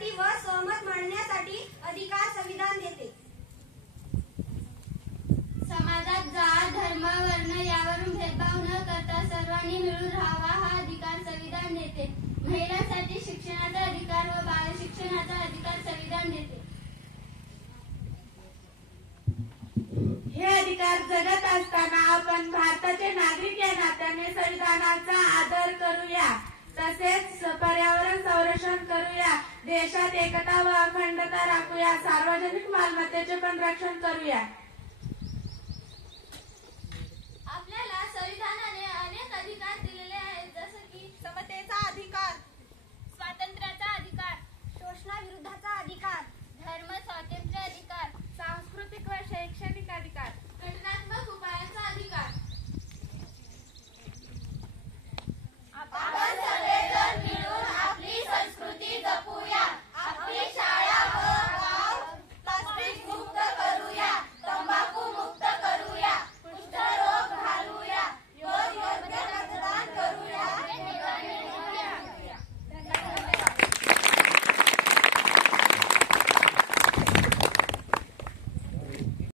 करण्यासाठी व सहमत मांडण्यासाठी अधिकार संविधान देते. समाजात जात धर्म वर्ण यावरून भेदभाव न करता सर्वांनी मिळून राहावा हा अधिकार संविधान देते. महिलांसाठी शिक्षणाचा अधिकार व बाल शिक्षणाचा अधिकार संविधान देते. हे अधिकार जगत असताना आपण भारताचे नागरिक या नात्याने संविधानाचा आदर करूया, तसेच पर्यावरण संरक्षण करूया, देशात एकता व अखंडता राखूया, सार्वजनिक मालमत्तेचे पण रक्षण करूया. आपल्याला संविधानाने अनेक अधिकार दिलेले आहेत, जसे की समतेचा अधिकार, स्वातंत्र्याचा अधिकार, शोषणाविरुद्धचा अधिकार, धर्म स्वातंत्र्य अधिकार, सांस्कृतिक व शैक्षणिक